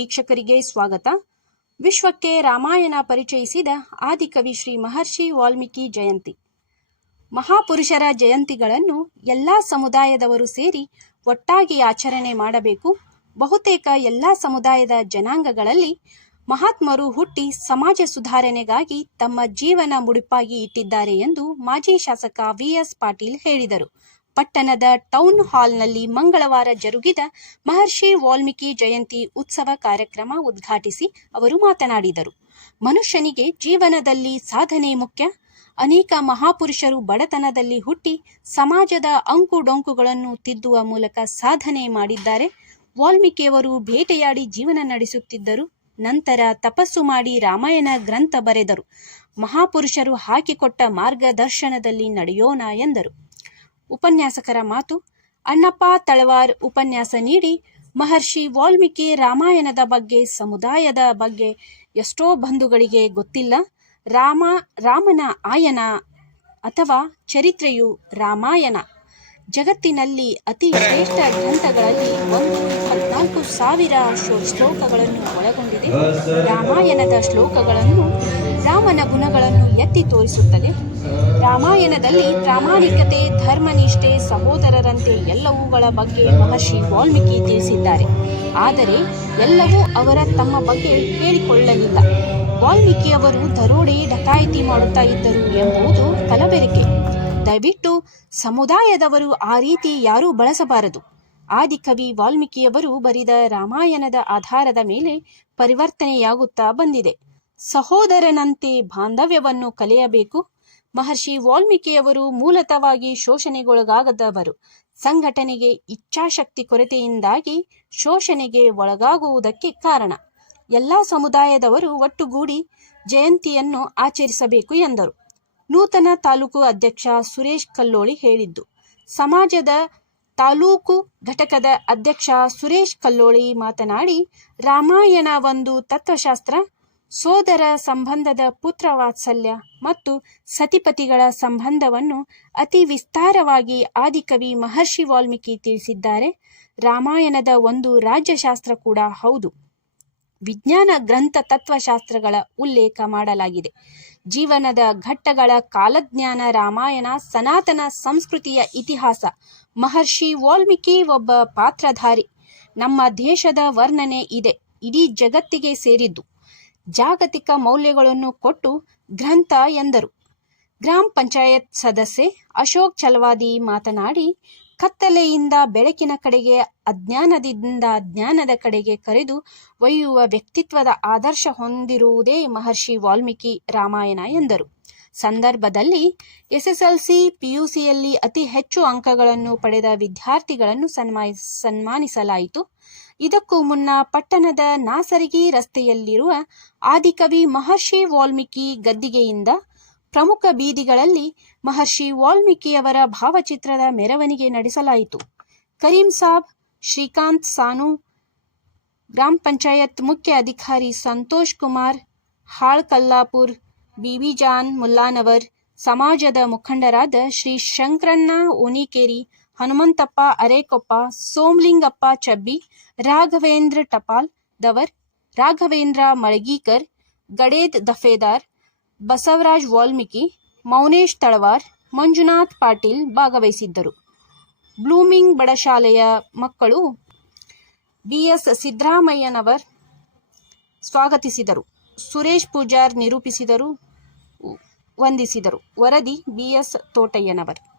ವೀಕ್ಷಕರಿಗೆ ಸ್ವಾಗತ. ವಿಶ್ವಕ್ಕೆ ರಾಮಾಯಣ ಪರಿಚಯಿಸಿದ ಆದಿಕವಿ ಶ್ರೀ ಮಹರ್ಷಿ ವಾಲ್ಮೀಕಿ ಜಯಂತಿ. ಮಹಾಪುರುಷರ ಜಯಂತಿಗಳನ್ನು ಎಲ್ಲ ಸಮುದಾಯದವರು ಸೇರಿ ಒಟ್ಟಾಗಿ ಆಚರಣೆ ಮಾಡಬೇಕು. ಬಹುತೇಕ ಎಲ್ಲ ಸಮುದಾಯದ ಜನಾಂಗಗಳಲ್ಲಿ ಮಹಾತ್ಮರು ಹುಟ್ಟಿ ಸಮಾಜ ಸುಧಾರಣೆಗಾಗಿ ತಮ್ಮ ಜೀವನ ಮುಡಿಪಾಗಿ ಇಟ್ಟಿದ್ದಾರೆ ಎಂದು ಮಾಜಿ ಶಾಸಕ ವಿಎಸ್ ಪಾಟೀಲ್ ಹೇಳಿದರು. ಪಟ್ಟಣದ ಟೌನ್ ಹಾಲ್ನಲ್ಲಿ ಮಂಗಳವಾರ ಜರುಗಿದ ಮಹರ್ಷಿ ವಾಲ್ಮೀಕಿ ಜಯಂತಿ ಉತ್ಸವ ಕಾರ್ಯಕ್ರಮ ಉದ್ಘಾಟಿಸಿ ಅವರು ಮಾತನಾಡಿದರು. ಮನುಷ್ಯನಿಗೆ ಜೀವನದಲ್ಲಿ ಸಾಧನೆ ಮುಖ್ಯ. ಅನೇಕ ಮಹಾಪುರುಷರು ಬಡತನದಲ್ಲಿ ಹುಟ್ಟಿ ಸಮಾಜದ ಅಂಕು ಡೊಂಕುಗಳನ್ನು ತಿದ್ದುವ ಮೂಲಕ ಸಾಧನೆ ಮಾಡಿದ್ದಾರೆ. ವಾಲ್ಮೀಕಿಯವರು ಬೇಟೆಯಾಡಿ ಜೀವನ ನಡೆಸುತ್ತಿದ್ದರು. ನಂತರ ತಪಸ್ಸು ಮಾಡಿ ರಾಮಾಯಣ ಗ್ರಂಥ ಬರೆದರು. ಮಹಾಪುರುಷರು ಹಾಕಿಕೊಟ್ಟ ಮಾರ್ಗದರ್ಶನದಲ್ಲಿ ನಡೆಯೋಣ ಎಂದರು. ಉಪನ್ಯಾಸಕರ ಮಾತು, ಅಣ್ಣಪ್ಪ ತಳವಾರ್ ಉಪನ್ಯಾಸ ನೀಡಿ, ಮಹರ್ಷಿ ವಾಲ್ಮೀಕಿ ರಾಮಾಯಣದ ಬಗ್ಗೆ, ಸಮುದಾಯದ ಬಗ್ಗೆ ಎಷ್ಟೋ ಬಂಧುಗಳಿಗೆ ಗೊತ್ತಿಲ್ಲ. ರಾಮ, ರಾಮನ ಆಯನ ಅಥವಾ ಚರಿತ್ರೆಯು ರಾಮಾಯಣ. ಜಗತ್ತಿನಲ್ಲಿ ಅತಿ ಶ್ರೇಷ್ಠ ಗ್ರಂಥಗಳಲ್ಲಿ ಒಂದು. ಸಾವಿರ ಶ್ಲೋಕಗಳನ್ನು ಒಳಗೊಂಡಿದೆ. ರಾಮಾಯಣದ ಶ್ಲೋಕಗಳನ್ನು ರಾಮನ ಗುಣಗಳನ್ನು ಎತ್ತಿ ತೋರಿಸುತ್ತದೆ. ರಾಮಾಯಣದಲ್ಲಿ ಪ್ರಾಮಾಣಿಕತೆ, ಧರ್ಮನಿಷ್ಠೆ, ಸಹೋದರರಂತೆ ಎಲ್ಲವುಗಳ ಬಗ್ಗೆ ಮಹರ್ಷಿ ವಾಲ್ಮೀಕಿ ತಿಳಿಸಿದ್ದಾರೆ. ಆದರೆ ಎಲ್ಲವೂ ಅವರ ತಮ್ಮ ಬಗ್ಗೆ ಹೇಳಿಕೊಳ್ಳಲಿಲ್ಲ. ವಾಲ್ಮೀಕಿಯವರು ದರೋಡೆ, ಡಕಾಯಿತಿ ಮಾಡುತ್ತಾ ಇದ್ದರು ಎಂಬುದು ಕಲಬೆರಕೆ ದಯವಿಟ್ಟು ಸಮುದಾಯದವರು ಆ ರೀತಿ ಯಾರೂ ಬಳಸಬಾರದು. ಆದಿಕವಿ ವಾಲ್ಮೀಕಿಯವರು ಬರೆದ ರಾಮಾಯಣದ ಆಧಾರದ ಮೇಲೆ ಪರಿವರ್ತನೆಯಾಗುತ್ತಾ ಬಂದಿದೆ. ಸಹೋದರನಂತೆ ಬಾಂಧವ್ಯವನ್ನು ಕಲಿಯಬೇಕು. ಮಹರ್ಷಿ ವಾಲ್ಮೀಕಿಯವರು ಮೂಲತವಾಗಿ ಶೋಷಣೆಗೊಳಗಾಗದವರು. ಸಂಘಟನೆಗೆ ಇಚ್ಛಾಶಕ್ತಿ ಕೊರತೆಯಿಂದಾಗಿ ಶೋಷಣೆಗೆ ಒಳಗಾಗುವುದಕ್ಕೆ ಕಾರಣ. ಎಲ್ಲ ಸಮುದಾಯದವರು ಒಟ್ಟುಗೂಡಿ ಜಯಂತಿಯನ್ನು ಆಚರಿಸಬೇಕು ಎಂದರು. ನೂತನ ತಾಲೂಕು ಅಧ್ಯಕ್ಷ ಸುರೇಶ್ ಕಲ್ಲೋಳಿ ಹೇಳಿದ್ದು, ಸಮಾಜದ ತಾಲೂಕು ಘಟಕದ ಅಧ್ಯಕ್ಷ ಸುರೇಶ್ ಕಲ್ಲೋಳಿ ಮಾತನಾಡಿ, ರಾಮಾಯಣ ಒಂದು ತತ್ವಶಾಸ್ತ್ರ, ಸೋದರ ಸಂಬಂಧದ ಪುತ್ರ ವಾತ್ಸಲ್ಯ ಮತ್ತು ಸತಿಪತಿಗಳ ಸಂಬಂಧವನ್ನು ಅತಿ ವಿಸ್ತಾರವಾಗಿ ಆದಿಕವಿ ಮಹರ್ಷಿ ವಾಲ್ಮೀಕಿ ತಿಳಿಸಿದ್ದಾರೆ. ರಾಮಾಯಣದ ಒಂದು ರಾಜ್ಯಶಾಸ್ತ್ರ ಕೂಡ ಹೌದು. ವಿಜ್ಞಾನ ಗ್ರಂಥ ತತ್ವಶಾಸ್ತ್ರಗಳ ಉಲ್ಲೇಖ ಮಾಡಲಾಗಿದೆ. ಜೀವನದ ಘಟ್ಟಗಳ ಕಾಲಜ್ಞಾನ, ರಾಮಾಯಣ, ಸನಾತನ ಸಂಸ್ಕೃತಿಯ ಇತಿಹಾಸ, ಮಹರ್ಷಿ ವಾಲ್ಮೀಕಿ ಒಬ್ಬ ಪಾತ್ರಧಾರಿ. ನಮ್ಮ ದೇಶದ ವರ್ಣನೆ ಇದೆ, ಇಡೀ ಜಗತ್ತಿಗೆ ಸೇರಿದ್ದು. ಜಾಗತಿಕ ಮೌಲ್ಯಗಳನ್ನು ಕೊಟ್ಟು ಗ್ರಂಥ ಎಂದರು. ಗ್ರಾಮ ಪಂಚಾಯತ್ ಸದಸ್ಯೆ ಅಶೋಕ್ ಚಲವಾದಿ ಮಾತನಾಡಿ ಕತ್ತಲೆಯಿಂದ ಬೆಳಕಿನ ಕಡೆಗೆ, ಅಜ್ಞಾನದಿಂದ ಜ್ಞಾನದ ಕಡೆಗೆ ಕರೆದು ಒಯ್ಯುವ ವ್ಯಕ್ತಿತ್ವದ ಆದರ್ಶ ಹೊಂದಿರುವುದೇ ಮಹರ್ಷಿ ವಾಲ್ಮೀಕಿ ರಾಮಾಯಣ ಎಂದರು. ಸಂದರ್ಭದಲ್ಲಿ ಎಸ್ಎಸ್ಎಲ್ಸಿ ಪಿಯುಸಿಯಲ್ಲಿ ಅತಿ ಹೆಚ್ಚು ಅಂಕಗಳನ್ನು ಪಡೆದ ವಿದ್ಯಾರ್ಥಿಗಳನ್ನು ಸನ್ಮಾನ ಸನ್ಮಾನಿಸಲಾಯಿತು. ಇದಕ್ಕೂ ಮುನ್ನ ಪಟ್ಟಣದ ನಾಸರಗಿ ರಸ್ತೆಯಲ್ಲಿರುವ ಆದಿಕವಿ ಮಹರ್ಷಿ ವಾಲ್ಮೀಕಿ ಗದ್ದಿಗೆಯಿಂದ ಪ್ರಮುಖ ಬೀದಿಗಳಲ್ಲಿ ಮಹರ್ಷಿ ವಾಲ್ಮೀಕಿಯವರ ಭಾವಚಿತ್ರದ ಮೆರವಣಿಗೆ ನಡೆಸಲಾಯಿತು. ಕರೀಂ ಸಾಬ್, ಶ್ರೀಕಾಂತ್ ಸಾನು, ಗ್ರಾಮ ಪಂಚಾಯತ್ ಮುಖ್ಯ ಅಧಿಕಾರಿ ಸಂತೋಷ್ ಕುಮಾರ್ ಹಾಳ್ಕಲ್ಲಾಪುರ್ ಬಿಬಿಜಾನ್ ಮುಲ್ಲಾನವರ್, ಸಮಾಜದ ಮುಖಂಡರಾದ ಶ್ರೀ ಶಂಕರಣ್ಣ ಓನಿಕೇರಿ ಹನುಮಂತಪ್ಪ ಅರೇಕೊಪ್ಪ, ಸೋಮ್ಲಿಂಗಪ್ಪ ಚಬ್ಬಿ, ರಾಘವೇಂದ್ರ ಟಪಾಲ್ ದವರ್, ರಾಘವೇಂದ್ರ ಮಳಗೀಕರ್, ಗಡೇದ್ ದಫೇದಾರ್ ಬಸವರಾಜ್ ವಾಲ್ಮೀಕಿ, ಮೌನೇಶ್ ತಳವಾರ್, ಮಂಜುನಾಥ್ ಪಾಟೀಲ್ ಭಾಗವಹಿಸಿದ್ದರು. ಬ್ಲೂಮಿಂಗ್ ಬಡಶಾಲೆಯ ಮಕ್ಕಳು ಬಿಎಸ್ ಸಿದ್ದರಾಮಯ್ಯನವರ್ ಸ್ವಾಗತಿಸಿದರು. ಸುರೇಶ್ ಪೂಜಾರ್ ನಿರೂಪಿಸಿದರು, ವಂದಿಸಿದರು. ವರದಿ ಬಿಎಸ್ ತೋಟಯ್ಯನವರ್.